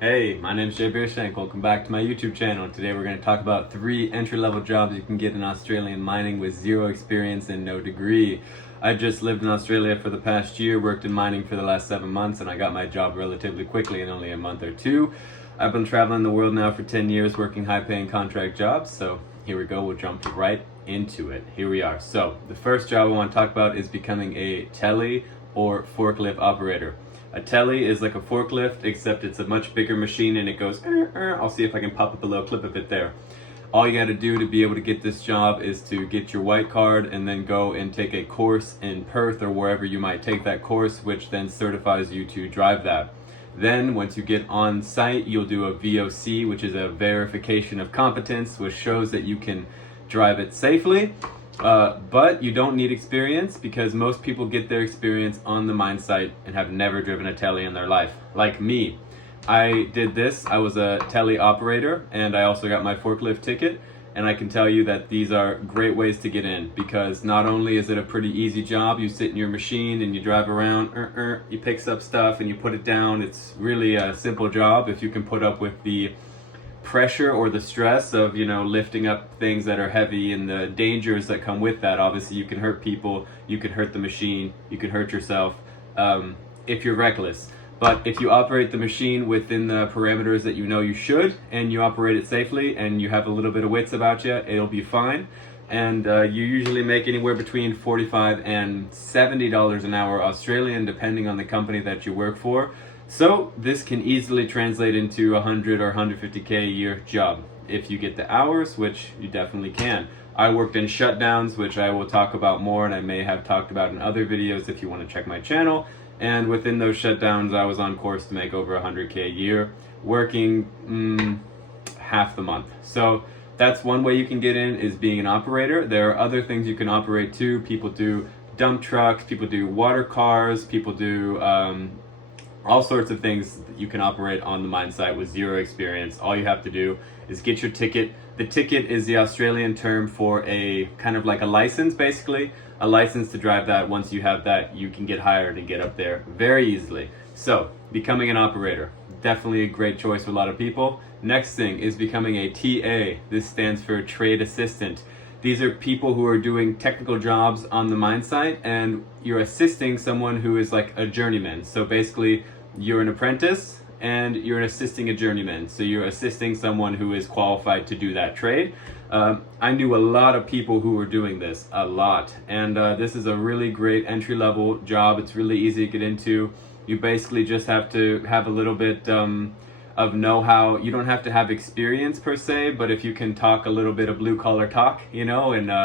Hey, my name is Jay Beershank. Welcome back to my YouTube channel. Today we're going to talk about 3 entry-level jobs you can get in Australian mining with 0 experience and no degree. I've just lived in Australia for the past year, worked in mining for the last 7 months, and I got my job relatively quickly in only a month or 2. I've been traveling the world now for 10 years working high-paying contract jobs, so here we go, we'll jump right into it. Here we are. So, the first job I want to talk about is becoming a tele or forklift operator. A tele is like a forklift, except it's a much bigger machine and it goes, I'll see if I can pop up a little clip of it there. All you gotta do to be able to get this job is to get your white card and then go and take a course in Perth or wherever you might take that course, which then certifies you to drive that. Then once you get on site, you'll do a VOC, which is a verification of competence, which shows that you can drive it safely. But you don't need experience because most people get their experience on the mine site and have never driven a tele in their life. Like me, I did this. I was a tele operator and I also got my forklift ticket. And I can tell you that these are great ways to get in because not only is it a pretty easy job, you sit in your machine and you drive around, you pick up stuff and you put it down. It's really a simple job if you can put up with the pressure or the stress of lifting up things that are heavy and the dangers that come with that. Obviously you can hurt people, you can hurt the machine, you can hurt yourself if you're reckless. But if you operate the machine within the parameters that you should, and you operate it safely and you have a little bit of wits about you, it'll be fine. And you usually make anywhere between $45 and $70 an hour Australian, depending on the company that you work for. So this can easily translate into 100 or 150K a year job if you get the hours, which you definitely can. I worked in shutdowns, which I will talk about more, and I may have talked about in other videos if you want to check my channel. And within those shutdowns, I was on course to make over 100K a year, working half the month. So that's one way you can get in, is being an operator. There are other things you can operate too. People do dump trucks, people do water cars, people do all sorts of things that you can operate on the mine site with 0 experience. All you have to do is get your ticket. The ticket is the Australian term for a kind of like a license, basically. A license to drive that. Once you have that, you can get hired and get up there very easily. So, becoming an operator. Definitely a great choice for a lot of people. Next thing is becoming a TA. This stands for trade assistant. These are people who are doing technical jobs on the mine site and you're assisting someone who is like a journeyman. So basically, you're an apprentice and you're assisting a journeyman. So you're assisting someone who is qualified to do that trade. I knew a lot of people who were doing this, a lot. And this is a really great entry-level job. It's really easy to get into. You basically just have to have a little bit of know-how. You don't have to have experience per se, but if you can talk a little bit of blue-collar talk, and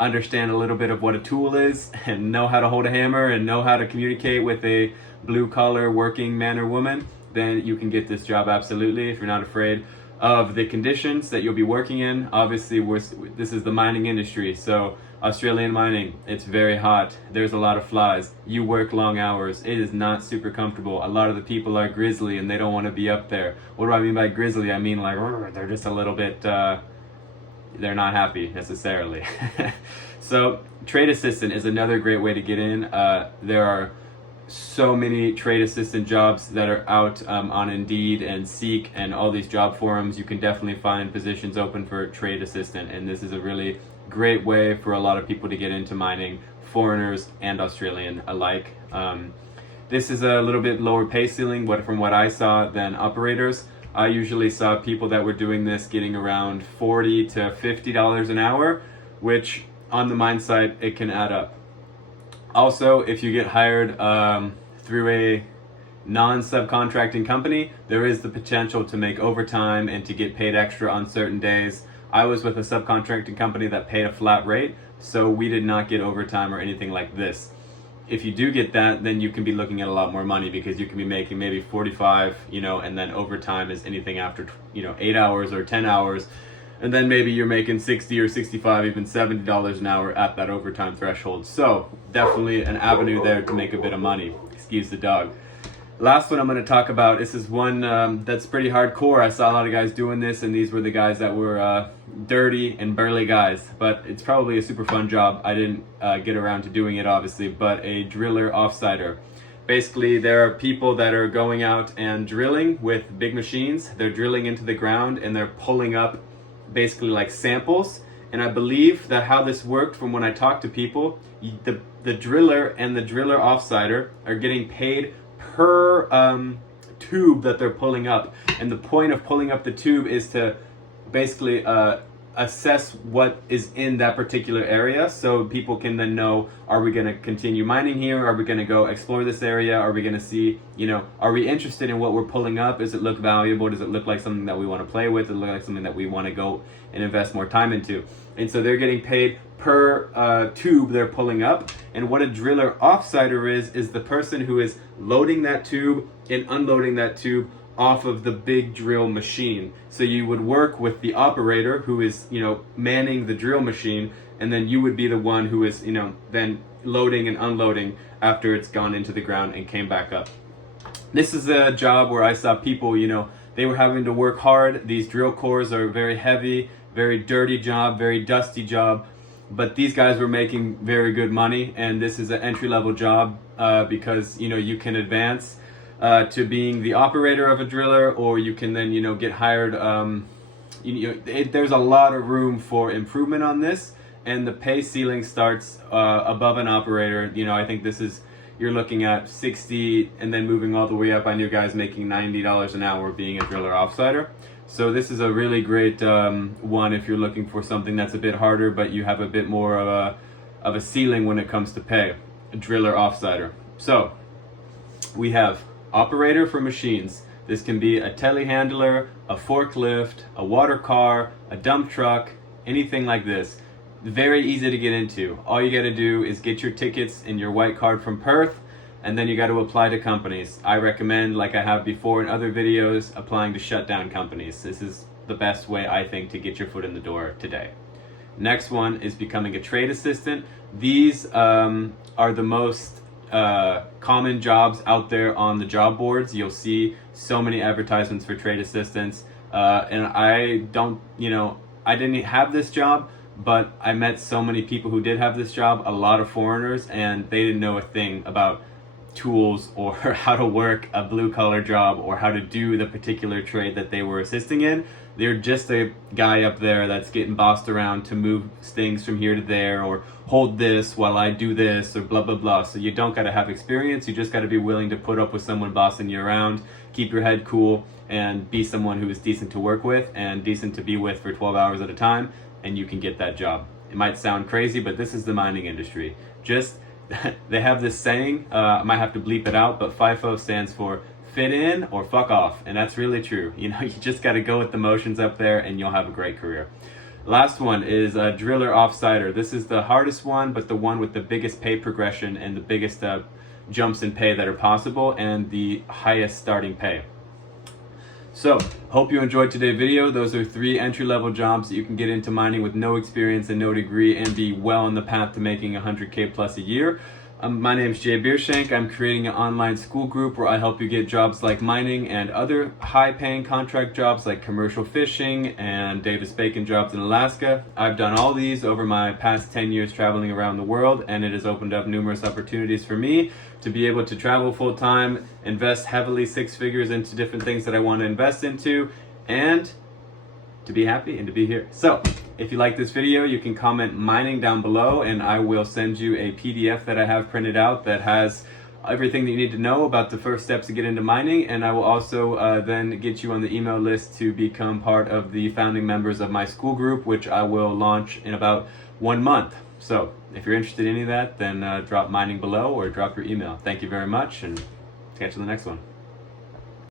understand a little bit of what a tool is and know how to hold a hammer and know how to communicate with a blue-collar working man or woman, then you can get this job absolutely if you're not afraid of the conditions that you'll be working in. Obviously, this is the mining industry, so Australian mining, it's very hot. There's a lot of flies. You work long hours. It is not super comfortable. A lot of the people are grizzly and they don't want to be up there. What do I mean by grizzly? I mean like they're just a little bit, they're not happy necessarily. So trade assistant is another great way to get in. There are so many trade assistant jobs that are out on Indeed and Seek and all these job forums. You can definitely find positions open for trade assistant, and this is a really great way for a lot of people to get into mining, foreigners and Australian alike. This is a little bit lower pay ceiling from what I saw than operators. I usually saw people that were doing this getting around $40 to $50 an hour, which on the mine site, it can add up. Also, if you get hired through a non-subcontracting company, there is the potential to make overtime and to get paid extra on certain days. I was with a subcontracting company that paid a flat rate, so we did not get overtime or anything like this. If you do get that, then you can be looking at a lot more money because you can be making maybe 45, and then overtime is anything after 8 hours or 10 hours. And then maybe you're making 60 or 65, even $70 an hour at that overtime threshold. So definitely an avenue there to make a bit of money. Excuse the dog. Last one I'm going to talk about, this is one that's pretty hardcore. I saw a lot of guys doing this, and these were the guys that were dirty and burly guys. But it's probably a super fun job. I didn't get around to doing it, obviously, but a driller offsider. Basically, there are people that are going out and drilling with big machines. They're drilling into the ground and they're pulling up basically like samples. And I believe that how this worked from when I talked to people, the driller and the driller offsider are getting paid per tube that they're pulling up. And the point of pulling up the tube is to basically assess what is in that particular area, so people can then know, are we going to continue mining here? Are we going to go explore this area? Are we going to see, are we interested in what we're pulling up? Does it look valuable? Does it look like something that we want to play with? Does it look like something that we want to go and invest more time into? And so they're getting paid per tube they're pulling up. And what a driller offsider is the person who is loading that tube and unloading that tube off of the big drill machine. So you would work with the operator who is, manning the drill machine, and then you would be the one who is, then loading and unloading after it's gone into the ground and came back up. This is a job where I saw people, they were having to work hard. These drill cores are very heavy, very dirty job, very dusty job, but these guys were making very good money, and this is an entry-level job because, you can advance to being the operator of a driller, or you can then get hired. There's a lot of room for improvement on this, and the pay ceiling starts above an operator. I think you're looking at 60 and then moving all the way up. I knew guys making $90 an hour being a driller offsider. So this is a really great one if you're looking for something that's a bit harder, but you have a bit more of a ceiling when it comes to pay. A driller offsider. So we have operator for machines. This can be a telehandler, a forklift, a water car, a dump truck, anything like this. Very easy to get into. All you got to do is get your tickets and your white card from Perth, and then you got to apply to companies. I recommend, like I have before in other videos, applying to shutdown companies. This is the best way, I think, to get your foot in the door today. Next one is becoming a trade assistant. These are the most common jobs out there on the job boards. You'll see so many advertisements for trade assistants, and I didn't have this job, but I met so many people who did have this job, a lot of foreigners, and they didn't know a thing about tools or how to work a blue collar job or how to do the particular trade that they were assisting in. They're just a guy up there that's getting bossed around to move things from here to there, or hold this while I do this, or blah, blah, blah. So you don't got to have experience. You just got to be willing to put up with someone bossing you around, keep your head cool, and be someone who is decent to work with and decent to be with for 12 hours at a time, and you can get that job. It might sound crazy, but this is the mining industry. They have this saying, I might have to bleep it out, but FIFO stands for fit in or fuck off, and that's really true. You just got to go with the motions up there and you'll have a great career. Last one is a driller offsider. This is the hardest one, but the one with the biggest pay progression and the biggest jumps in pay that are possible, and the highest starting pay. So, hope you enjoyed today's video. Those are 3 entry-level jobs that you can get into mining with no experience and no degree and be well on the path to making 100K plus a year. My name is Jay Beershank. I'm creating an online school group where I help you get jobs like mining and other high-paying contract jobs like commercial fishing and Davis-Bacon jobs in Alaska. I've done all these over my past 10 years traveling around the world, and it has opened up numerous opportunities for me to be able to travel full-time, invest heavily 6 figures into different things that I want to invest into, and to be happy and to be here. So, if you like this video, you can comment mining down below, and I will send you a PDF that I have printed out that has everything that you need to know about the first steps to get into mining, and I will also then get you on the email list to become part of the founding members of my school group, which I will launch in about 1 month. So, if you're interested in any of that, then drop mining below or drop your email. Thank you very much, and catch you in the next one.